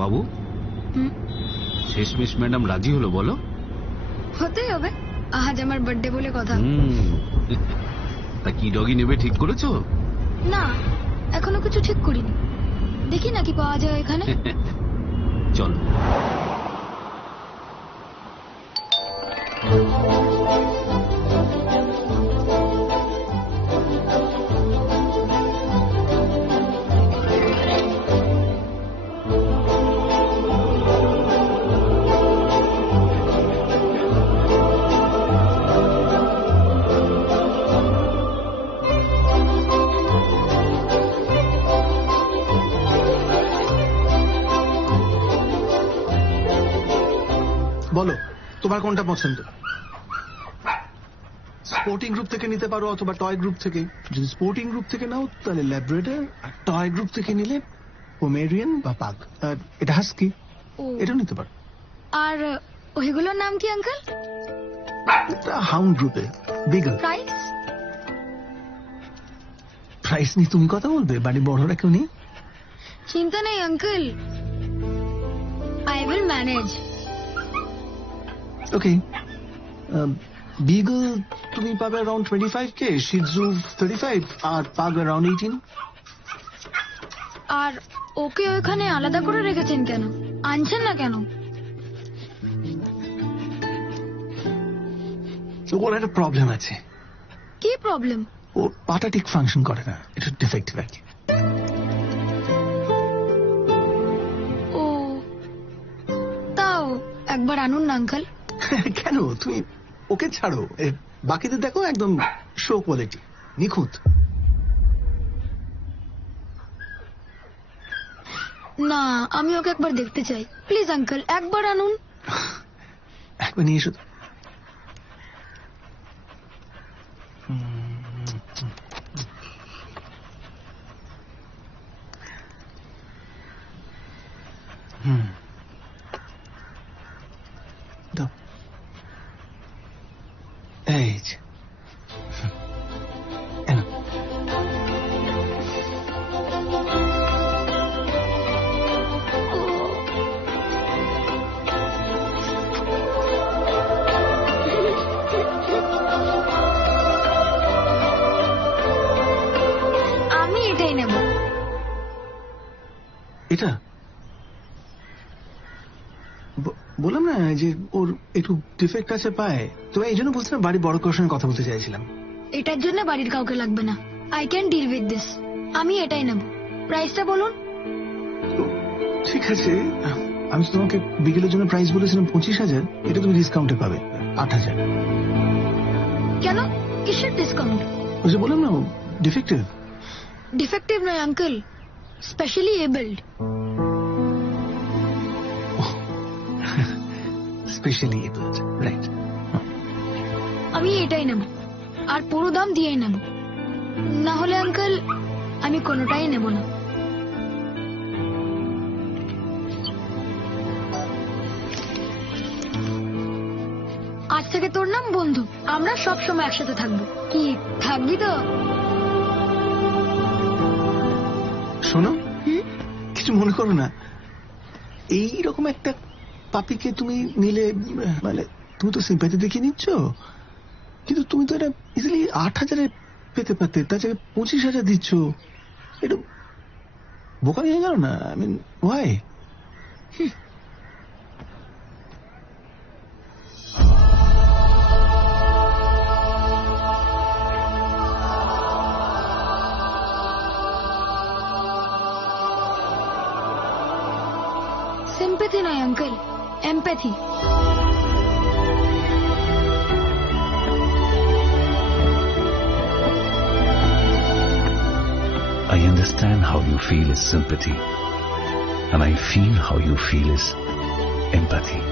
বাবু, শেষমেশ ম্যাডাম রাজি হলো বলো? হতেই হবে, আজ আমার বার্থডে বলে কথা। তা কি ডগি নেবে ঠিক করেছো? না, এখনো কিছু ঠিক করিনি, দেখি না কি পাওয়া যায় এখানে। চলো। বলো তোমার কোনটা পছন্দ? স্পোর্টিং গ্রুপ থেকে নিতে পারো অথবা টয় গ্রুপ থেকে। যদি স্পোর্টিং গ্রুপ থেকে নাও তাহলে ল্যাব্রাডর, আর টয় গ্রুপ থেকে নিলে পোমেরিয়ান বা পাগ। আর এটা হাস্কি, এটা নিতে পারো। আর ওইগুলোর নাম কি আঙ্কেল? হাউন্ড গ্রুপে বিগল। প্রাইস? প্রাইস নিয়ে তুমি কথা বলবে, বাড়ি বড়রা কেউ নেই। চিন্তা নেই uncle, I will manage. Okay, Beagle তুমি পাবে অ্যারাউন্ড 25K, শিজু 35, আর পাগ অ্যারাউন্ড 18। আর ওকে ওইখানে আলাদা করে রেখেছেন কেন? আনছেন না কেন? ওর একটা প্রবলেম আছে। কি প্রবলেম? ওর পাটা ঠিক ফাংশন করে না, এটা ডিফেক্টিভ আর কি। ও, তাও একবার আনুন না আঙ্কেল। কেন? তুমি ওকে ছাড়ো, বাকিদের দেখো একদম শো কোয়ালিটি, নিখুঁত। না, আমি ওকে একবার দেখতে চাই, প্লিজ আঙ্কেল, একবার আনুন। একবার নিয়ে এসো। দাও, এই যে। আমি এটাই নেব। এটা বললাম না যে ওর একটু ডিফেক্ট আছে পায়ে, তো এই জন্য বলছিলাম বাড়ি বড় কারোর সঙ্গে কথা বলতে চাইছিলাম। এটার জন্য বাড়ির কাউকে লাগবে না, I can deal with this. আমি এটাই নেব। প্রাইসটা বলুন। ঠিক আছে, আমি তো তোমাকে বিকেলের জন্য প্রাইস বলেছিলাম 25,000, এটা তুমি ডিসকাউন্টে পাবে 8,000। কেন? কিসের ডিসকাউন্ট? ওই যে বললাম না ডিফেক্টিভ। ডিফেক্টিভ নয় uncle, specially abled. Specially abled, right. আমি এটাই নেব, আর পুরো দাম দিয়েই নেব। না হলে আঙ্কেল আমি কোনোটাই নেব না। আজ থেকে তোর নাম বন্ধু, আমরা সব সময় একসাথে থাকবো। কি থাকবি তো? শোনো, কিছু মনে করো না, এইরকম একটা পাপিকে তুমি নিলে, মানে তুমি তো সিম্প্যাথি দেখিয়ে নিচ্ছ, কিন্তু তুমি তো এটা ইজিলি 8,000-এ পেতে পারতে, তার জায়গায় 25,000 দিচ্ছ। এটা বোকামি হয়ে গেল না? I mean why? সিম্প্যাথি নয় uncle, empathy. I understand how you feel is sympathy, and I feel how you feel is empathy.